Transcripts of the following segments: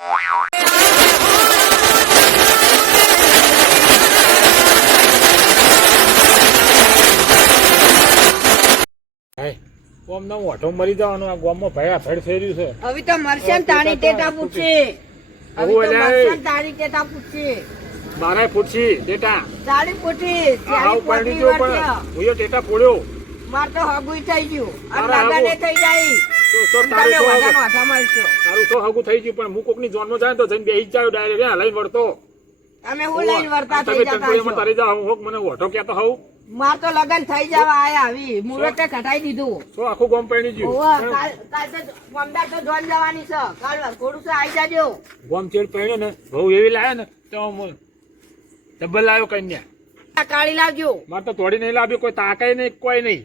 Auto મરી જવાનું આ ગામમાં ભયા ભેડ થઈ રહ્યું છે. હવે તો મરશે ને તારી ટેટા પૂછશે. હવે તો મરશે ને તારી ટેટા પૂછશે. મારે પૂછી ટેટા તારી પૂછી આવું પાણી જો પણ હું ટેટા પોડ્યો. માર તો હગુઈ થઈ ગયું અને લગને થઈ જાય તો તારું તો વાઢા મળશો. તારું તો હગું થઈ ગયું પણ હું કોકની જોનમાં જાય તો જઈને બેહી જ જાવ ડાયરેક્ટ લઈને વળતો. અમે હું લઈને વળતા થઈ જતા છો. તારી જા હું મને ઓટો કહેતો હોઉં. માર તો લગન થઈ જવા આયા આવી મુરતે ઘટાઈ દીધું. તો આખું ગામ પૈણી ગયું. કાલ તો મમદાર તો જોન જવાની છે. કાલ થોડું છે આઈ જાજો. ગામ ચેડ પૈણ્યો ને બહુ એવી લાયા ને તો ડબલ લાવ્યો કન્યા. કાળી લાવજો. મારે તો તોડી નહીં લાવ્યો કોઈ તાકાય નહીં કોઈ નહીં.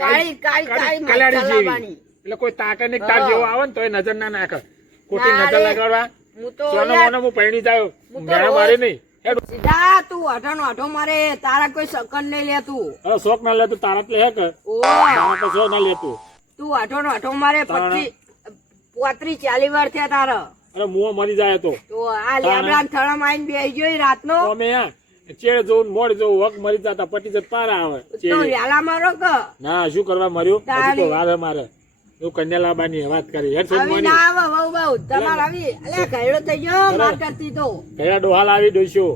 કાળી કાળી કલાડી જેવી એટલે કોઈ તાકાય નહીં તાર જેવો આવે ને તો નજર ના નાખે. ખોટી નજર લગાડવા હું તો હું પૈણી જાયો મેળા મારે નહીં. સીધા તું આઠો મારે તારા કોઈ શકન નહીં લેતું. અરે શોખ ના લેતું તારા લે હે કે શોખ ના લેતું. તું આઠો મારે 35-40 વર્ષ થયા તારા. અરે મુઓ મરી જાય તો આ લેબડા થળમ આઈને બેહી જોઈ રાતનો અમે ચેડ જોઉં મોડ જોઉં વક મરી જતા પટી જત પારા આવે તો વેલા મારો કે ના શું કરવા મર્યું હજી તો વાર મારે હું કન્યા લાબાની વાત કરી હેડ આવી ના આવે બહુ તમાર આવી અલે ઘેડો થઈ ગયો માર કરતી તો ઘેડા ડોહાલ આવી ડોસ્યો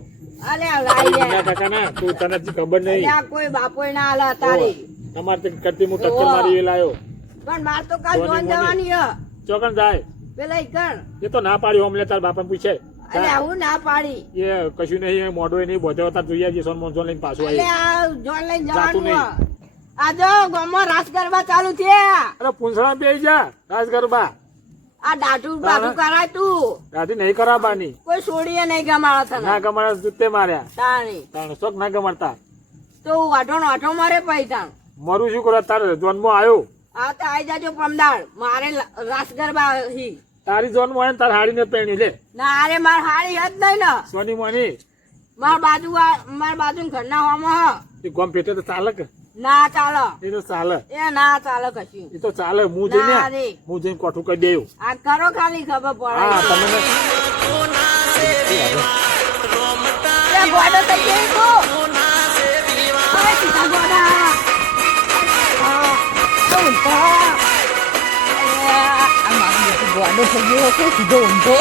અલે લાઈ લે કાકા ના તું તને ખબર નહીં અલે કોઈ બાપોય ના આલા તારી તમાર તે કરતી હું ટક્કર મારી લાયો પણ માર તો કાલ જોન જવાની હ ચોકન જાય પેલા કણ એ તો ના પાડી હોમલે તાર બાપાને પૂછે અલે હું ના પાડી એ કશું નહીં મોઢો નહીં બોધો તાર જોઈએ જે સોન મોન લઈને પાછો આવી અલે આ જોન લઈને જવાનું આ જો ગામમાં રાસ ગરબા ચાલુ થયા. અરે પૂંછડા બેહી જા રાસ ગરબા આ દાઢું બાધું કરાય તું દાઢી નહીં કરાવવાની કોઈ છોડીએ નહીં ગમાડા તને ના ગમાડા જુત્તે માર્યા તાણી તાણ શોખ ના ગમાડતા તો આઠો મારે પૈસા મારું શું કરો તારે જોનમાં આવ્યો આ તો આઈ જાજો પમદાર મારે રાસ ગરબા હી તારી જોનમાં આવે ને તાર હાડી ને પહેણી લે ના અરે માર હાડી હદ નહીં ને સોની મોની માર બાજુ ઘરના હોમાં એ ગોમ પેટે તો ચાલે કે ના ચાલે એ તો ચાલે એ ના ચાલે કશું એ તો ચાલે હું જઈને કોઠું કરી દેવું આ કરો ખાલી ખબર પડે હા તમને ગોડો તો કે કો અરે સીધા ગોડા ગોડો થઈ ગયો છે સીધો ઊંધો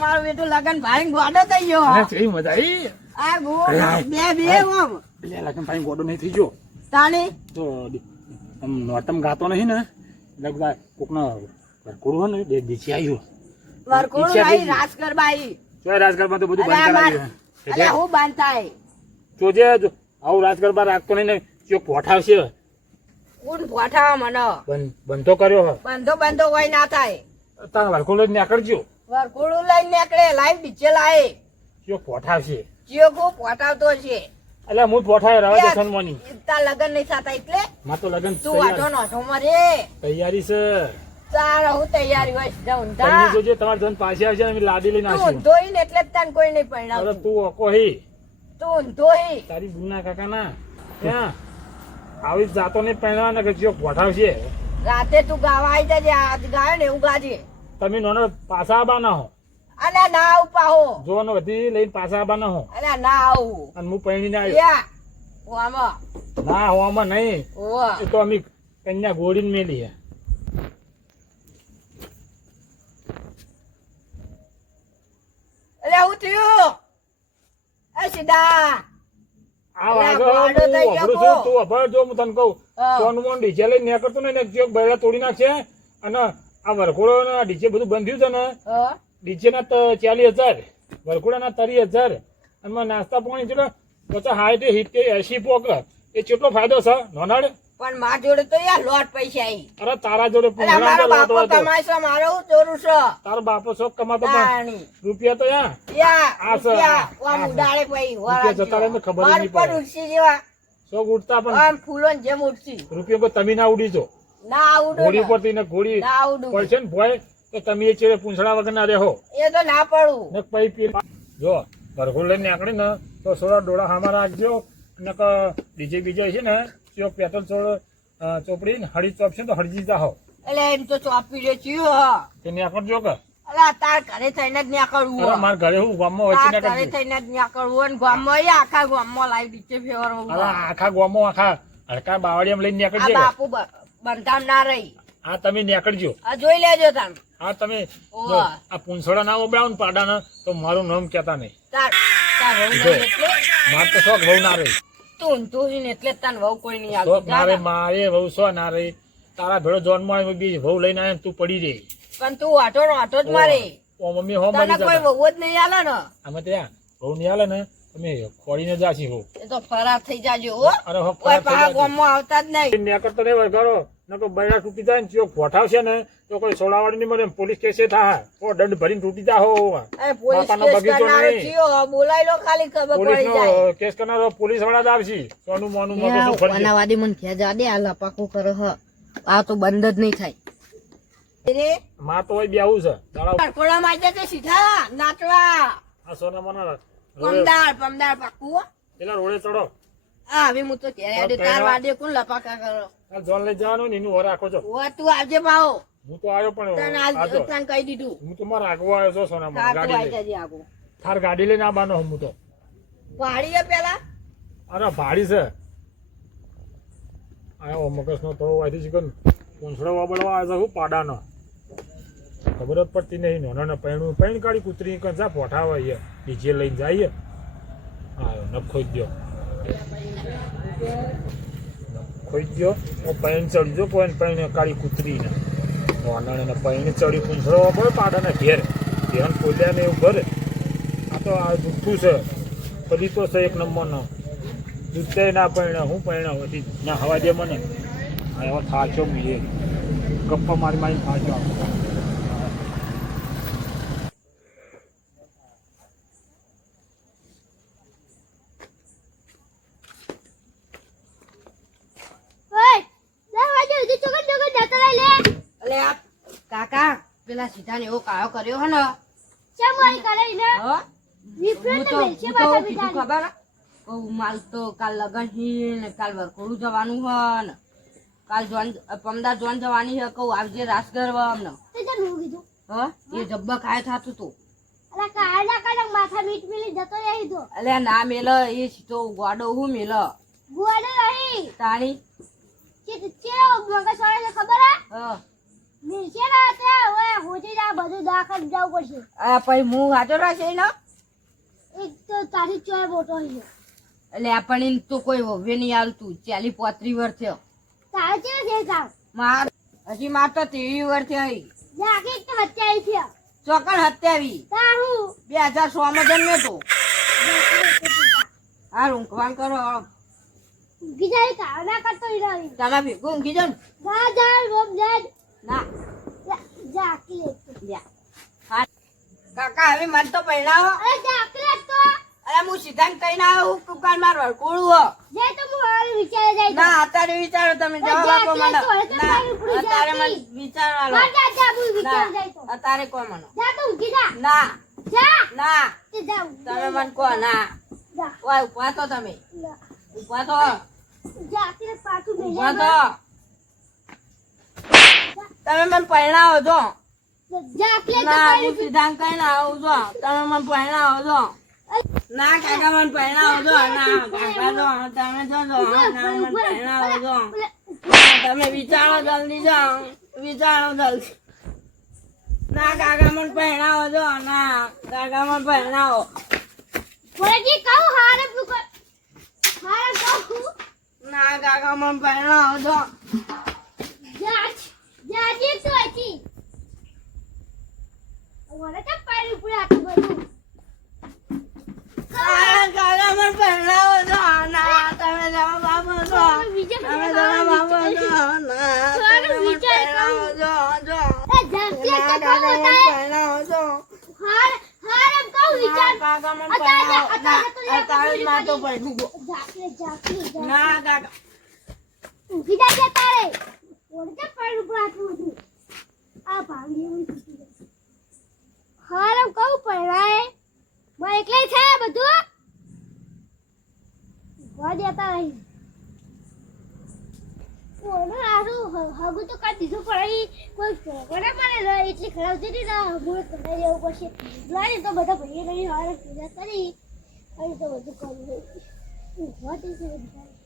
મારું બેટું લગન ભાઈ ગોડો થઈ ગયો મજા આવી આ બે ઓમ લગન ભાઈ ગોડો નહીં થઈ ગયો તાણી તો નોટમ ગાતો નહીં ને એટલે કોકનો વરકોડું હોય ને દેશી આવ્યું વરકોડું નહીં રાસ ગરબા આવી ચોય રાસ ગરબા તો બધું બંધ કરાવ્યું અરે હું બંધ થાય જોજે આવું રાસ ગરબા રાખતો નહીં ને ચોક પોઠાવશે કોણ પોઠાવા મને બંધો કર્યો બંધો હોય ના થાય તાર વરકોડું જ નીકળજો વરકોડું લઈને નીકળે લાઈવ ડીજે લાવે ચોક પોઠાવશે જીઓ કો પોઠાવતો છે એટલે હું પોઠાય રવા દે સનમોની તાર લગન નહીં થતા એટલે માં તો લગન તું આટો નોટો મરે તૈયારી છે તાર હું તૈયારી હોય જાઉં તમે જોજે તમાર જન પાસે આવશે ને લાડી લઈને આવશે તું ધોઈ ને એટલે તને કોઈ નહીં પરણાવ અરે તું કોહી તું ધોઈ તારી બુના કાકા ના ત્યાં આવી જાતો ને પહેલા ને જો પોઠાવશે રાતે તું ગાવા આવી જજે આજ ગાયો ને એવું ગાજે તમે નોનો પાછા આબા ના હો અલે ના આવું પાહો જોવાનો બધી લઈને પાછા આબા ના હો અલે ના આવું અને હું પહેણીને આવ્યો ઓમાં ના હોવામાં નહીં ઓવા એ તો અમે કન્યા ગોળીને મેલી અલે હું થયું એ સીધા આ વાગો તું અભર જો હું તને કહું સોનું મોન ડીજે લઈને નીકળતો ને ચોક બૈરા તોડી નાખશે અને આ વરઘોડો ના ડીજે બધું બંધ થયું છે ને ડીજે ના 40,000 વરઘોડા ના 30,000 અને નાસ્તા પાણી ચલો 50, 60, 80 પોક એ કેટલો ફાયદો છે નોનાડ પણ માર જોડે તો યાર લોટ પૈસા આવી અરે તારા જોડે મારો બાપો કમાય છે મારો ચોરું છે તારો બાપો શોખ કમાતો પણ રૂપિયા તો ઉડાડે પૈ જતા રહે ખબર નહીં પડે ઉડસી જેવા શોખ ઉડતા પણ આમ ફૂલો જેમ ઉડસી રૂપિયા પર તમે ના ઉડી જો ના ઉડો ઘોડી પરથી ને ઘોડી પડશે ને ભોય તો તમે એ ચેડે પૂંછડા વગર ના રહો એ તો ના પડું ને પૈ પી જો વરઘોડ લઈને નીકળી ને તો થોડા ડોળા હામાં રાખજો ને ડીજે બીજે છે ને ચોક પેટ્રોલ છોડ ચોપડી ને હળી ચોપ છે તો હળજી જાહો એટલે એમ તો ચોપી રે ચિયો હ તે નેકળજો કે અલા તાર ઘરે થઈને જ ન્યા અરે માર ઘરે હું ગામમાં વચ્ચે તાર ઘરે નેકળજો થઈને જ ન્યા કરવું ને ગામમાં ય આખા ગામમાં લાવી દીચે ફેરવું અરે આખા ગામમાં આખા હડકા બાવળિયામાં લઈને આ નેકળજે બાપુ બંધામ ના રહી આ તમે નેકળજો આ જોઈ લેજો તાર હા તમે ઓવા. જો, આ પૂંછડા ના ઓબળાવો ને પાડાના તો મારું નામ કહેતા નહીં તાર તાર વહુ જો. નહીં એટલે માર તો શોખ વહુ ના રહી તું ને એટલે જ તાર વહુ કોઈ નહીં શોખ ના રહી આવતી મારે વહુ શો ના રહી તારા ભેળો જોનમાં આવી બી વહુ લઈને આવ્યો ને તું પડી રહી પણ તું આટો જ મારે ઓ મમ્મી હો તને મળી કોઈ જતા વહુ જ નહીં આલે ને આમાં ત્યાં વહુ નહીં હાલે ને તમે ખોડીને જાશી હો એ તો ફરાર થઈ જાજો હો અરે હો કોઈ પા ગામમાં આવતા જ નહીં નેકળતો નહીં વગાડો ન તો બૈરા તૂટી જાય ને ચિયો ફોઠાવશે ને તો કોઈ સોડાવાળી નહીં મળે પોલીસ કેસે થાય ઓ દંડ ભરીને તૂટી જા હો એ પોલીસ બાપાનો કેસ બગીચો કરનારો નહીં. ચિયો બોલાઈ લો ખાલી ખબર પોલીસ પડી જાય નો કેસ કરનારો પોલીસ વાળા જ આવશે સોનું મોનું મગજ શું ફરી જાય. વાદી મને ખેજા દે આ લપાકો કરે હ આ તો બંધ જ નહીં થાય રે માં તો હોય બેવું છે દાડા કોળા માજે તે સીધા નાચવા આ સોના મોના પમદાર પાકું હો. પેલા રોડે ચડો આ હવે હું તો ઘેરે તાર વાડે કોણ લપાકા કરો આ જોન લઈ જવાનું ને એનું વર રાખો છો ઓ તું આવજે પાઓ હું તો આવ્યો તને પણ આજ આજો. તને કહી દીધું હું તો મારા આગવા આવ્યો છો સોના મોના હા તું ગાડી આવી લઈ જજે આગો થાર ગાડી લઈને આવવાનો હું તો વાડીએ પેલા અરે ભાડી છે આયો મગજ નો તો વાયથી ચિકન પૂંછડો વાબડવા આવે છે હું પાડાનો ખબર જ પડતી નહીં નાના પૈણ કાઢી કૂતરી જા પોઠાવા અહીંયા ડીજે લઈને જઈએ હા નખોઈ દો ખોઈ દો પૈણ ચડજો કોઈ પૈણ કાઢી કૂતરીને નાના પૈણ ચડી પૂંછડો વાબડો પાડાના ઘેર ધ્યાન ખોલ્યા ને એવું ભરે આ તો આ જુઠ્ઠું છે બધી તો છે એક નંબરનો દૂધ ના પૈણા હું પૈણા હતી ના હવા દે મને આ એવો થાચો બીજે ગપ્પા મારી મારી થાચો અલે આ કાકા પેલા સીધા ને એવો કાયો કર્યો હે ને હ? હું તો કીધું ખબર હે? કહું માલ તો કાલ લગન હી ને કાલ વરખોડું જવાનું હે ને કાલ પમદાર જોન જવાની હે કહું આવજે રાસ ગરવા અમને હ એ જબ્બા ખાય થાતું તું અલે ના મેલ એ સીધો ગોડો હું મેલ તાણી આ પછી હું હાજર રહેશે ને એટલે આપણને તો કોઈ હવે નહીં આવતું 40-35 વર્ષ થયો માર હજી માર તો 30 વર્ષ થઈ ચોકન 27 2006 માં જન્મ્યો તો આ ઊંઘવાન કરો તમે ભેગું ઊંઘી જાવ ના હા કાકા હવે મને તો પહેરાવો અરે હું સીધા કઈ ના આવું કુકાલ માર વળકોળું હો ના અત્યારે વિચારો તમે જવાબ આપો મને ના અત્યારે મને વિચારવા લો અત્યારે કો મને ના ના તમે મને કહો ના ઓય ઉભા તો તમે ઉભા તો ઉભા તો તમે મને પહેરાવો છો ના હું સીધા કઈ ના આવું છો તમે મને પહેરાવો છો ના કાકા મને પહેરાવો છો ના કાકા જો તમે જો ના મને પહેરાવો છો તમે વિચારો જલ્દી જાઓ વિચારો જલ્દી ના કાકા મને પહેરાવો છો ના કાકા મને પહેરાવો ના કાકા મને પહેરાવો છો કાકા મને પહેરાવો છો ના તમે જવાબ આપો છો તમે જવાબ આપો છો ના તમે મને પહેરાવો છો જો ના કાકા મને પહેરાવો છો કાકા મને પહેરાવો ના અત્યારે જ માર તો પડ્યું ના કાકા કોનો આરું હગુ તો કાઢી દીધું પણ અહીં કોઈ કોને મારે એટલી ખરાબ થઈ ને મૂળ કરાઈ લેવું પડશે લાઈ તો બધા ભાઈઓ નહીં હારે પૂજા કરી અહીં તો બધું કરવું ઊંઘવા દે છે બધા